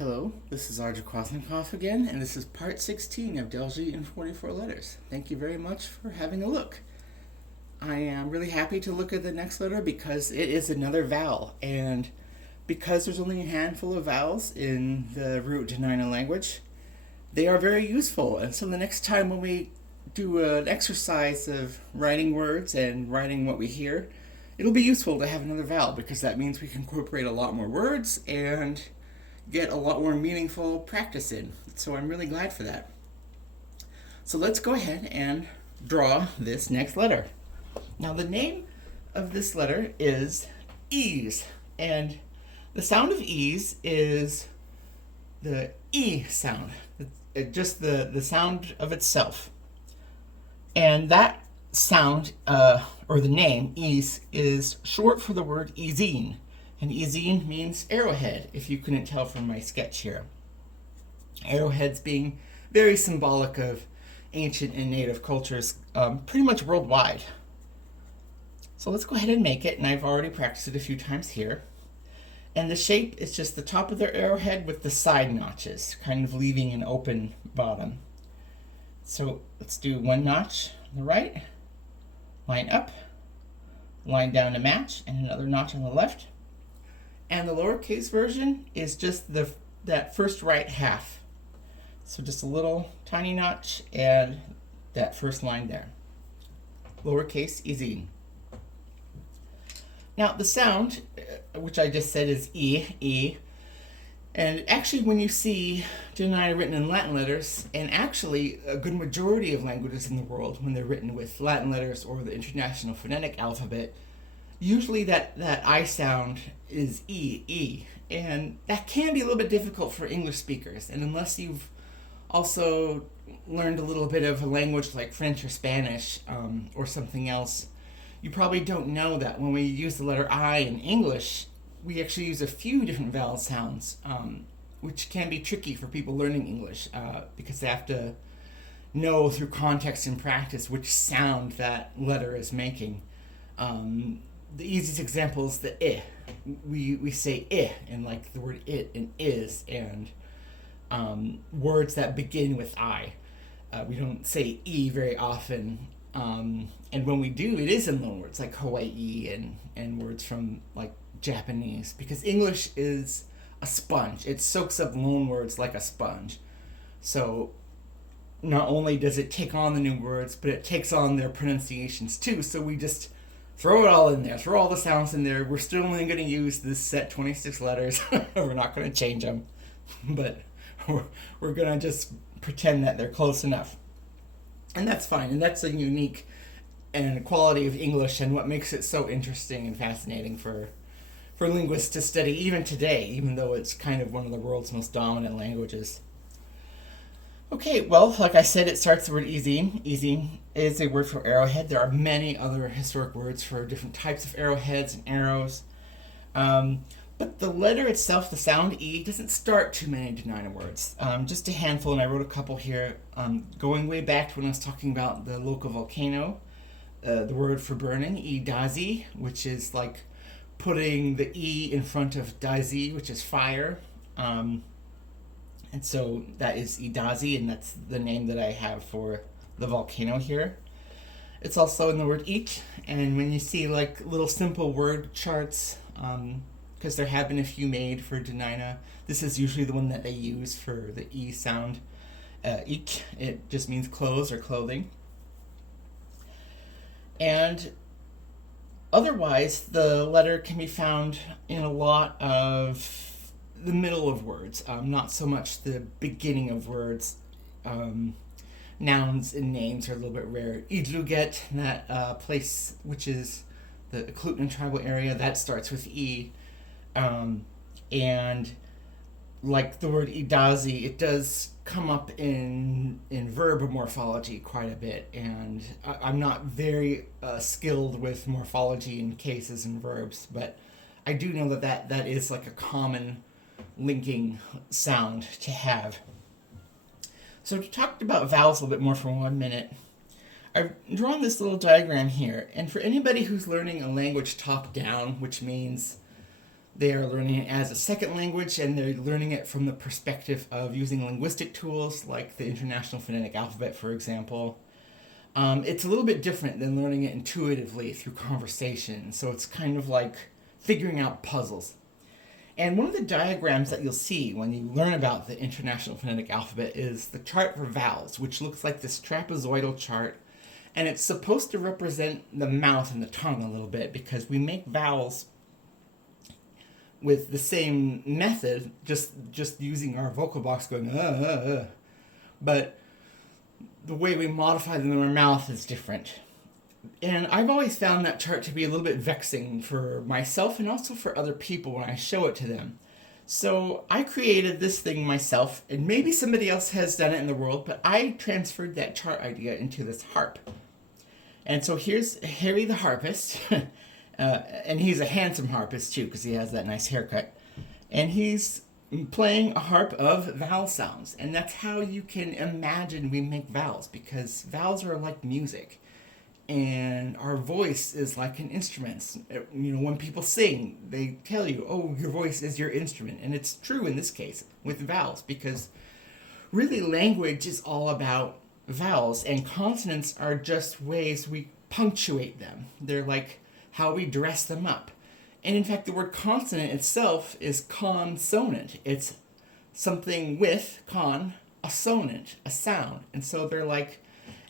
Hello, this is Arjun Krasnikov again, and this is part 16 of Delzhi in 44 letters. Thank you very much for having a look. I am really happy to look at the next letter because it is another vowel, and because there's only a handful of vowels in the root Dena'ina language, they are very useful. And so the next time when we do an exercise of writing words and writing what we hear, it'll be useful to have another vowel because that means we can incorporate a lot more words and get a lot more meaningful practice in. So I'm really glad for that. So let's go ahead and draw this next letter. Now the name of this letter is ease, and the sound of ease is the E sound, just the sound of itself. And that sound, or the name, ease, is short for the word izin. And izin means arrowhead, if you couldn't tell from my sketch here. Arrowheads being very symbolic of ancient and native cultures, pretty much worldwide. So let's go ahead and make it, and I've already practiced it a few times here. And the shape is just the top of their arrowhead with the side notches, kind of leaving an open bottom. So let's do one notch on the right, line up, line down to match, and another notch on the left. And the lowercase version is just that first right half. So just a little tiny notch and that first line there. Lowercase izin. Now the sound, which I just said is E. And actually when you see Dena'ina written in Latin letters, and actually a good majority of languages in the world, when they're written with Latin letters or the International Phonetic Alphabet, usually that I sound is E. And that can be a little bit difficult for English speakers. And unless you've also learned a little bit of a language like French or Spanish or something else, you probably don't know that when we use the letter I in English, we actually use a few different vowel sounds, which can be tricky for people learning English because they have to know through context and practice which sound that letter is making. The easiest example is the I. We say I in like the word it and is, and words that begin with I. We don't say E very often, and when we do, it is in loan words like Hawaii and words from like Japanese, because English is a sponge. It soaks up loan words like a sponge. So not only does it take on the new words, but it takes on their pronunciations too. So we just throw it all in there, throw all the sounds in there. We're still only going to use this set 26 letters. We're not going to change them, but we're going to just pretend that they're close enough. And that's fine, and that's a unique and quality of English and what makes it so interesting and fascinating for linguists to study even today, even though it's kind of one of the world's most dominant languages. Okay, well, like I said, it starts the word izin. Izin is a word for arrowhead. There are many other historic words for different types of arrowheads and arrows. But the letter itself, the sound E, doesn't start too many Dena'ina words. Just a handful, and I wrote a couple here. Going way back to when I was talking about the local volcano, the word for burning, Delzhi, which is like putting the E in front of Dazi, which is fire. And so that is Delzhi, and that's the name that I have for the volcano here. It's also in the word eat, and when you see like little simple word charts, because there have been a few made for Dena'ina, this is usually the one that they use for the E sound. Ik, it just means clothes or clothing. And otherwise, the letter can be found in a lot of the middle of words, not so much the beginning of words. Nouns and names are a little bit rare. Idluget, that place which is the Eklutna tribal area, that starts with E. And like the word Delzhi, it does come up in verb morphology quite a bit, and I'm not very skilled with morphology in cases and verbs, but I do know that is like a common linking sound to have. So to talk about vowels a little bit more for 1 minute, I've drawn this little diagram here, and for anybody who's learning a language top down, which means They are learning it as a second language, and they're learning it from the perspective of using linguistic tools like the International Phonetic Alphabet, for example. It's a little bit different than learning it intuitively through conversation, so it's kind of like figuring out puzzles. And one of the diagrams that you'll see when you learn about the International Phonetic Alphabet is the chart for vowels, which looks like this trapezoidal chart. And it's supposed to represent the mouth and the tongue a little bit, because we make vowels with the same method, just using our vocal box going, But the way we modify them in our mouth is different. And I've always found that chart to be a little bit vexing for myself and also for other people when I show it to them. So I created this thing myself, and maybe somebody else has done it in the world, but I transferred that chart idea into this harp. And so here's Harry the harpist, and he's a handsome harpist too, because he has that nice haircut. And he's playing a harp of vowel sounds, and that's how you can imagine we make vowels, because vowels are like music. And our voice is like an instrument. You know, when people sing, they tell you, oh, your voice is your instrument. And it's true in this case with vowels, because really language is all about vowels, and consonants are just ways we punctuate them. They're like how we dress them up. And in fact, the word consonant itself is consonant. It's something with a sonant, a sound. And so they're like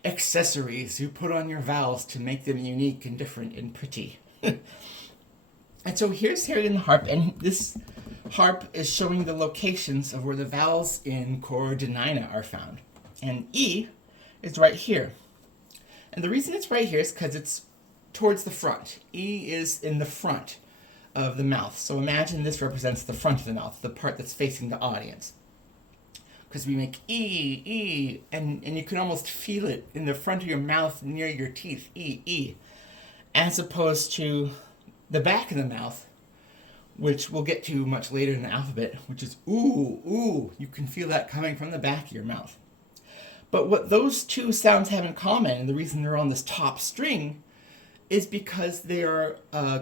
accessories you put on your vowels to make them unique and different and pretty. And so here's Harry and the harp, and this harp is showing the locations of where the vowels in Nichił Dena'ina are found. And E is right here. And the reason it's right here is because it's towards the front. E is in the front of the mouth. So imagine this represents the front of the mouth, the part that's facing the audience. Because we make E, and you can almost feel it in the front of your mouth near your teeth, E, as opposed to the back of the mouth, which we'll get to much later in the alphabet, which is ooh. You can feel that coming from the back of your mouth. But what those two sounds have in common, and the reason they're on this top string, is because they are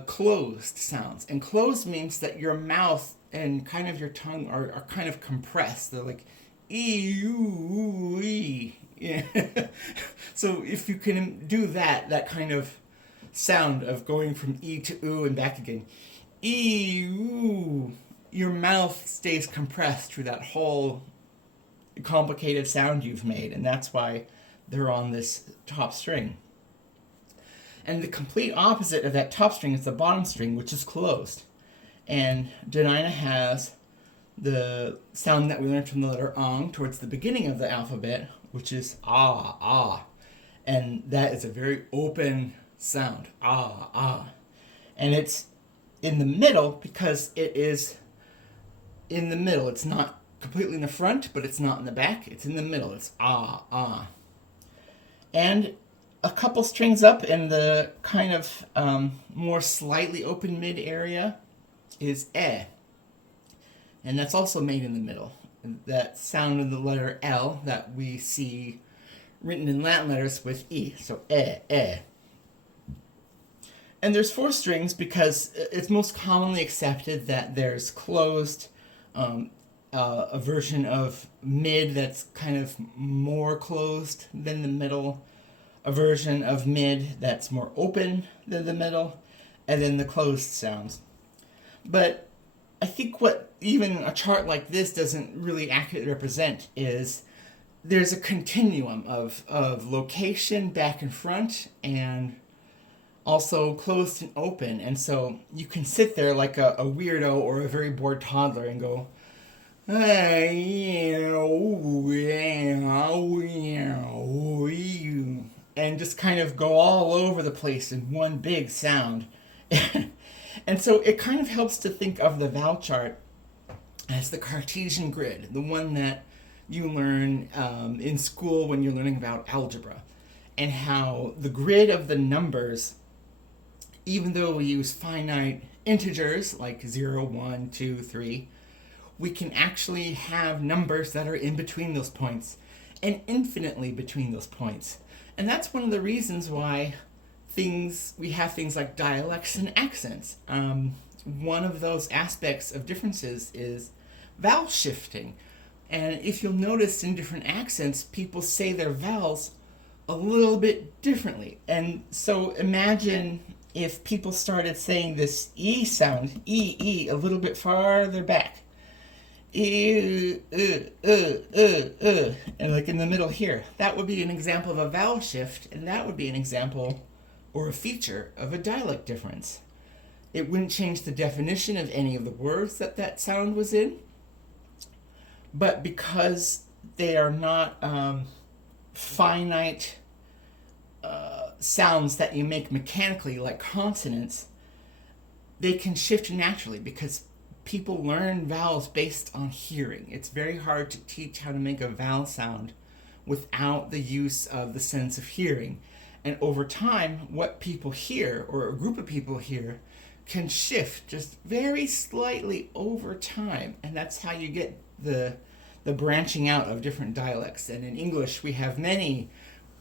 closed sounds. And closed means that your mouth and kind of your tongue are kind of compressed. They're like E. Yeah. So if you can do that kind of sound of going from E to oo and back again, E, oo, your mouth stays compressed through that whole complicated sound you've made, and that's why they're on this top string. And the complete opposite of that top string is the bottom string, which is closed. And Dena'ina has the sound that we learned from the letter ang towards the beginning of the alphabet, which is ah. And that is a very open sound, ah. And it's in the middle because it is in the middle. It's not completely in the front, but it's not in the back. It's in the middle. It's ah. And a couple strings up in the kind of more slightly open mid area is eh. And that's also made in the middle. That sound of the letter L that we see written in Latin letters with E. So eh. And there's 4 strings because it's most commonly accepted that there's closed, a version of mid that's kind of more closed than the middle, a version of mid that's more open than the middle, and then the closed sounds. But I think what even a chart like this doesn't really accurately represent is there's a continuum of location back and front, and also closed and open. And so you can sit there like a weirdo or a very bored toddler and go, and just kind of go all over the place in one big sound. And so it kind of helps to think of the vowel chart as the Cartesian grid, the one that you learn in school when you're learning about algebra, and how the grid of the numbers, even though we use finite integers like 0, 1, 2, 3, we can actually have numbers that are in between those points and infinitely between those points. And that's one of the reasons why we have things like dialects and accents. one of those aspects of differences is vowel shifting. And if you'll notice in different accents, people say their vowels a little bit differently. And so imagine if people started saying this E sound, E, a little bit farther back. E, and like in the middle here. That would be an example of a vowel shift, and that would be an example or a feature of a dialect difference. It wouldn't change the definition of any of the words that sound was in, but because they are not finite sounds that you make mechanically like consonants, they can shift naturally because people learn vowels based on hearing. It's very hard to teach how to make a vowel sound without the use of the sense of hearing. And over time, what people hear, or a group of people hear, can shift just very slightly over time. And that's how you get the branching out of different dialects. And in English, we have many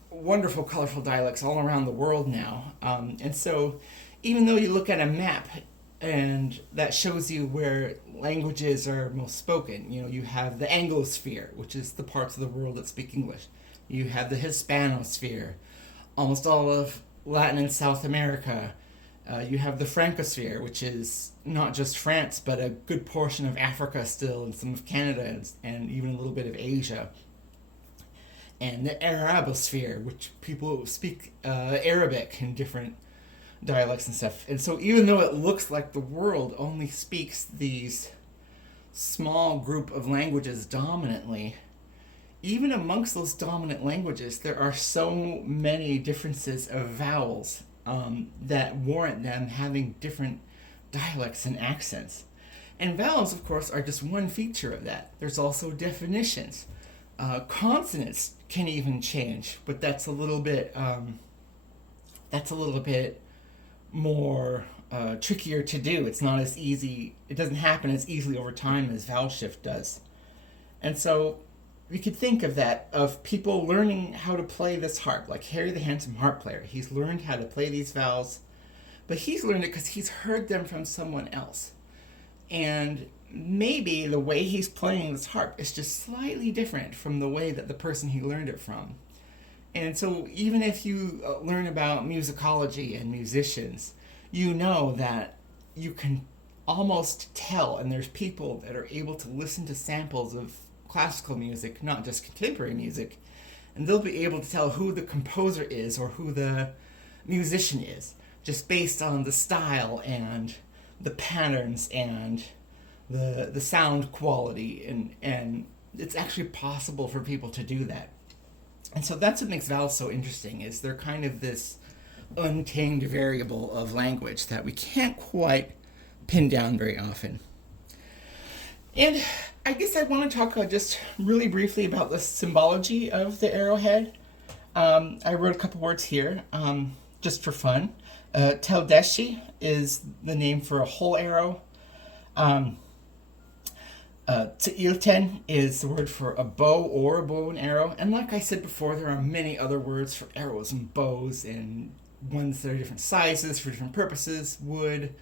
wonderful, colorful dialects all around the world now. And so even though you look at a map and that shows you where languages are most spoken, you have the Anglosphere, which is the parts of the world that speak English. You have the Hispanosphere, almost all of Latin and South America. You have the Francosphere, which is not just France, but a good portion of Africa still, and some of Canada, and even a little bit of Asia. And the Arabosphere, which people speak Arabic in different dialects and stuff. And so even though it looks like the world only speaks these small group of languages dominantly, even amongst those dominant languages, there are so many differences of vowels that warrant them having different dialects and accents. And vowels, of course, are just one feature of that. There's also definitions. Consonants can even change, but that's a little bit more trickier to do. It's not as easy. It doesn't happen as easily over time as vowel shift does. And so we could think of that, of people learning how to play this harp, like Harry the Handsome Harp Player. He's learned how to play these vowels, but he's learned it because he's heard them from someone else. And maybe the way he's playing this harp is just slightly different from the way that the person he learned it from. And so even if you learn about musicology and musicians, you know that you can almost tell, and there's people that are able to listen to samples of classical music, not just contemporary music, and they'll be able to tell who the composer is or who the musician is, just based on the style and the patterns and the sound quality, and it's actually possible for people to do that. And so that's what makes vowels so interesting, is they're kind of this untamed variable of language that we can't quite pin down very often. And I guess I want to talk just really briefly about the symbology of the arrowhead. I wrote a couple words here just for fun. Delzhi is the name for a whole arrow. T'ilten is the word for a bow or a bow and arrow. And like I said before, there are many other words for arrows and bows, and ones that are different sizes for different purposes, wood,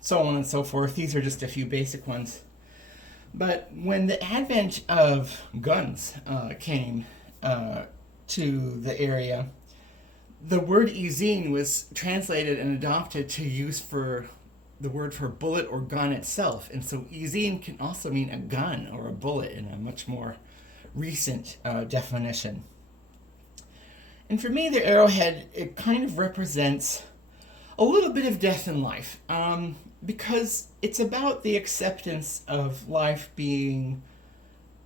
so on and so forth. These are just a few basic ones. But when the advent of guns came to the area, the word izin was translated and adopted to use for the word for bullet or gun itself. And so izin can also mean a gun or a bullet in a much more recent definition. And for me, the arrowhead, it kind of represents a little bit of death in life, because it's about the acceptance of life being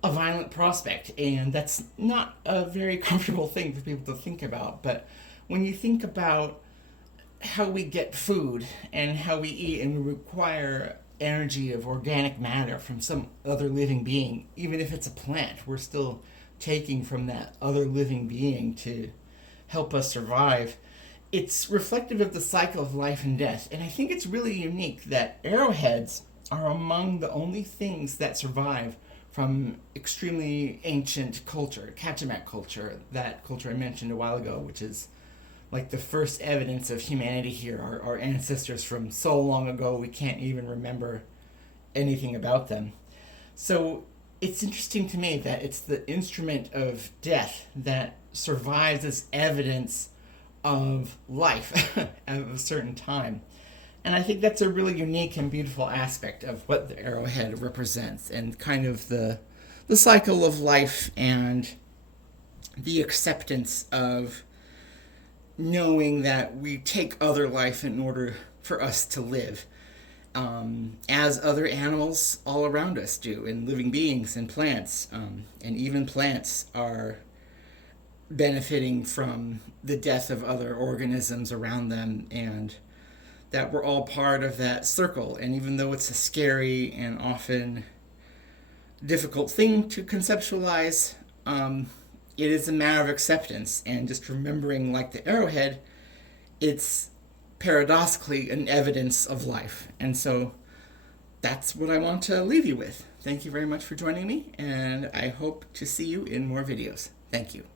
a violent prospect, and that's not a very comfortable thing for people to think about. But when you think about how we get food and how we eat, and we require energy of organic matter from some other living being, even if it's a plant, we're still taking from that other living being to help us survive. It's reflective of the cycle of life and death. And I think it's really unique that arrowheads are among the only things that survive from extremely ancient culture, Kachamak culture, that culture I mentioned a while ago, which is like the first evidence of humanity here, our ancestors from so long ago we can't even remember anything about them. So it's interesting to me that it's the instrument of death that survives as evidence of life at a certain time. And I think that's a really unique and beautiful aspect of what the arrowhead represents, and kind of the cycle of life and the acceptance of knowing that we take other life in order for us to live, as other animals all around us do, and living beings and plants. And even plants are benefiting from the death of other organisms around them, and that we're all part of that circle. And even though it's a scary and often difficult thing to conceptualize, it is a matter of acceptance, and just remembering, like the arrowhead, it's paradoxically an evidence of life. And so that's what I want to leave you with. Thank you very much for joining me, and I hope to see you in more videos. Thank you.